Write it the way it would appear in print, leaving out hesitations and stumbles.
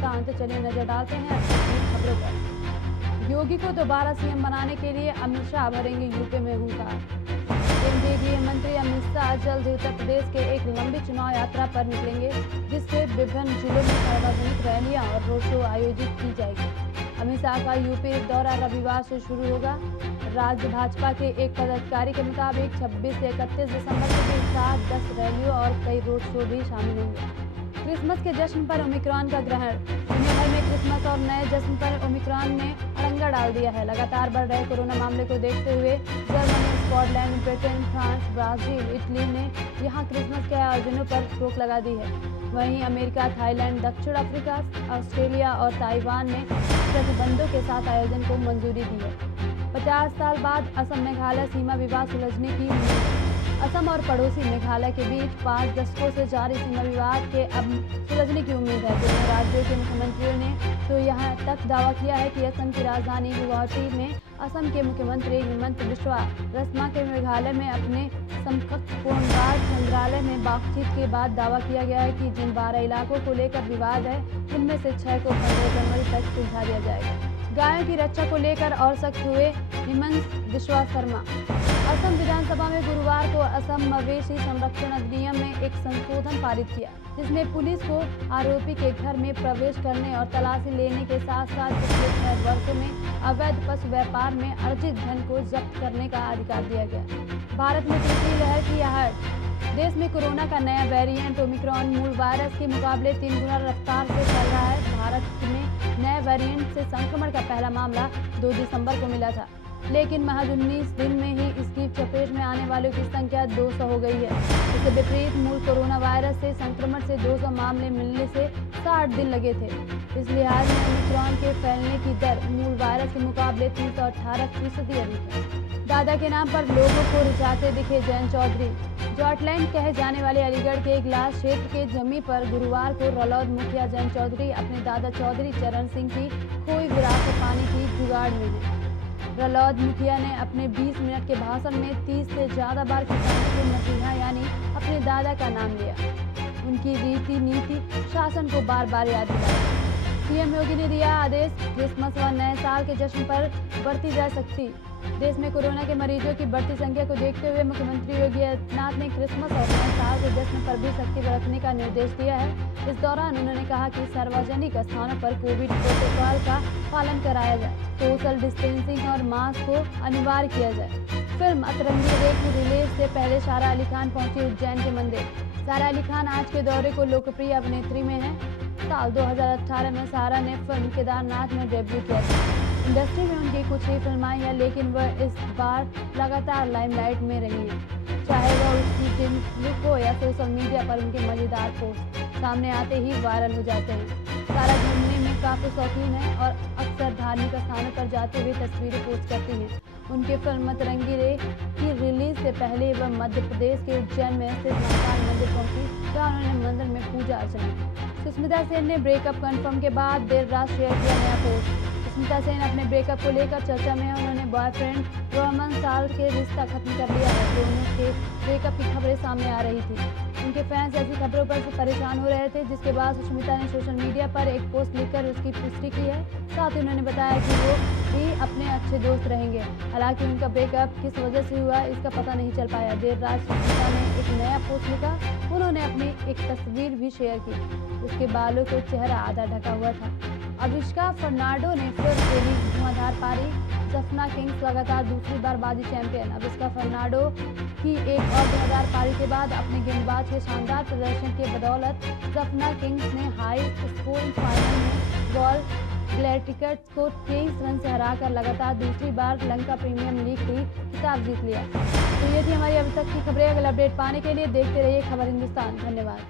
वृत्तांत। चलिए नजर डालते हैं अब तक की खबरों पर। योगी को दोबारा सीएम बनाने के लिए अमित शाह भरेंगे यूपी में हुंकार। केंद्रीय गृह मंत्री अमित शाह जल्द ही उत्तर प्रदेश के एक लंबी चुनाव यात्रा पर निकलेंगे, जिससे विभिन्न जिलों में सार्वजनिक रैलियां और रोड शो आयोजित की जाएगी। अमित शाह का यूपी दौरा रविवार से शुरू होगा। राज्य भाजपा के एक पदाधिकारी के मुताबिक 26 से 31 दिसंबर के बीच 7-10 रैलियों और कई रोड शो भी शामिल होंगे। क्रिसमस के जश्न पर ओमिक्रॉन का ग्रहण। दुनिया भर में क्रिसमस और नए जश्न पर ओमिक्रॉन ने अड़ंगा डाल दिया है। लगातार बढ़ रहे कोरोना मामले को देखते हुए Germany, Scotland, Britain, France, Brazil, Italy ने यहां क्रिसमस के आयोजनों पर रोक लगा दी है। वहीं अमेरिका, थाईलैंड, दक्षिण अफ्रीका, ऑस्ट्रेलिया और ताइवान ने प्रतिबंधों के साथ आयोजन को मंजूरी दी है। 50 साल बाद असम मेघालय सीमा विवाद सुलझने की उम्मीद। असम और पड़ोसी मेघालय के बीच 5 दशकों से जारी सीमा विवाद के अब सुलझने की उम्मीद है। दोनों राज्यों के मुख्यमंत्रियों ने तो यहाँ तक दावा किया है कि असम की राजधानी गुवाहाटी में असम के मुख्यमंत्री हिमंत बिस्वा शर्मा के मेघालय में अपने समकक्ष कोनराड संग्रहालय में बातचीत के बाद दावा किया गया है कि जिन 12 इलाकों को लेकर विवाद है, उनमें से 6 को 15 जनवरी तक सुलझा दिया जाएगा। गायों की रक्षा को लेकर और सख्त हुए हिमंत बिस्वा शर्मा। असम विधानसभा में गुरुवार को असम मवेशी संरक्षण अधिनियम में एक संशोधन पारित किया, जिसमें पुलिस को आरोपी के घर में प्रवेश करने और तलाशी लेने के साथ साथ पिछले 6 वर्षों में अवैध पशु व्यापार में अर्जित धन को जब्त करने का अधिकार दिया गया। भारत में तीसरी लहर की आहट। देश में कोरोना का नया वेरिएंट ओमिक्रॉन मूल वायरस के मुकाबले 3 गुना रफ्तार से चल रहा है। भारत में नए वेरिएंट से संक्रमण का पहला मामला 2 दिसंबर को मिला था, लेकिन महज 19 दिन में ही इसकी चपेट में आने वालों की संख्या 200 हो गई है। इसके विपरीत मूल कोरोना वायरस से संक्रमण से 200 मामले मिलने से 60 दिन लगे थे। इस लिहाज में ओमिक्रॉन के फैलने की दर मूल वायरस के मुकाबले 318% अधिक है। दादा के नाम पर लोगों को रिझाते दिखे जयंत चौधरी। जॉटलैंड कहे जाने वाले अलीगढ़ के इगलास क्षेत्र के जमी पर गुरुवार को रलौद मुखिया जयंत चौधरी अपने दादा चौधरी चरण सिंह की खोई विरासत पाने की जुगाड़ में है। रलौद मुखिया ने अपने 20 मिनट के भाषण में 30 से ज्यादा बार किसानों को मसीहा यानी अपने दादा का नाम लिया। उनकी रीति नीति शासन को बार बार याद दिलाया। सीएम योगी ने दिया आदेश, क्रिसमस व नए साल के जश्न पर बरती जा सकती। देश में कोरोना के मरीजों की बढ़ती संख्या को देखते हुए मुख्यमंत्री योगी आदित्यनाथ ने क्रिसमस और नए साल के जश्न पर भी सख्ती बरतने का निर्देश दिया है। इस दौरान उन्होंने कहा कि सार्वजनिक स्थानों पर कोविड प्रोटोकॉल का पालन कराया जाए, सोशल डिस्टेंसिंग और मास्क को अनिवार्य किया जाए। फिल्म अतरंगी रे की रिलीज से पहले सारा अली खान पहुंची उज्जैन के मंदिर। सारा अली खान आज के दौरे को लोकप्रिय अभिनेत्री में है। साल 2018 में सारा ने फिल्म केदारनाथ में डेब्यू किया था। इंडस्ट्री में उनकी कुछ ही फिल्म आई हैं, लेकिन वह इस बार लगातार लाइमलाइट में रही हैं। चाहे वह उसकी जिम लुक हो या सोशल मीडिया पर उनके मजेदार पोस्ट सामने आते ही वायरल हो जाते हैं। सारा घूमने में काफ़ी शौकीन है और अक्सर धार्मिक स्थानों पर जाते हुए तस्वीरें पोस्ट करती हैं। उनकी फिल्म अतरंगी रे की रिलीज से पहले वह मध्य प्रदेश के उज्जैन में स्थित महाकाल मंदिर पहुंची, जहां उन्होंने मंदिर में पूजा अर्चना की। सुष्मिता सेन ने ब्रेकअप कंफर्म के बाद देर रात शेयर किया नया पोस्ट। सुष्मिता सेन अपने ब्रेकअप को लेकर चर्चा में है। उन्होंने बॉयफ्रेंड रोहमन साल के रिश्ता खत्म कर लिया है। दोनों के ब्रेकअप की खबरें सामने आ रही थी। उनके फैंस ऐसी खबरों पर परेशान हो रहे थे, जिसके बाद सुष्मिता ने सोशल मीडिया पर एक पोस्ट लिखकर उसकी पुष्टि की है। साथ ही उन्होंने बताया कि वो भी अपने अच्छे दोस्त रहेंगे। हालांकि उनका ब्रेकअप किस वजह से हुआ इसका पता नहीं चल पाया। देर रात सुष्मिता ने एक नया पोस्ट लिखा। उन्होंने अपनी एक तस्वीर भी शेयर की। उसके बालों को चेहरा आधा ढका हुआ था। अविष्का फर्नांडो ने फिर खेली धुआंधार पारी। जफना किंग्स लगातार दूसरी बार बाजी चैंपियन। अविष्का फर्नांडो की एक और धुआंधार पारी के बाद अपने गेंदबाज के शानदार प्रदर्शन के बदौलत जफना किंग्स ने हाई स्कोरिंग फाइनल में गॉल ग्लैडिएटर्स को 23 रन से हराकर लगातार दूसरी बार लंका प्रीमियर लीग की खिताब जीत लिया। तो ये थी हमारी अभी तक की खबरें। अगला अपडेट पाने के लिए देखते रहिए खबर हिंदुस्तान। धन्यवाद।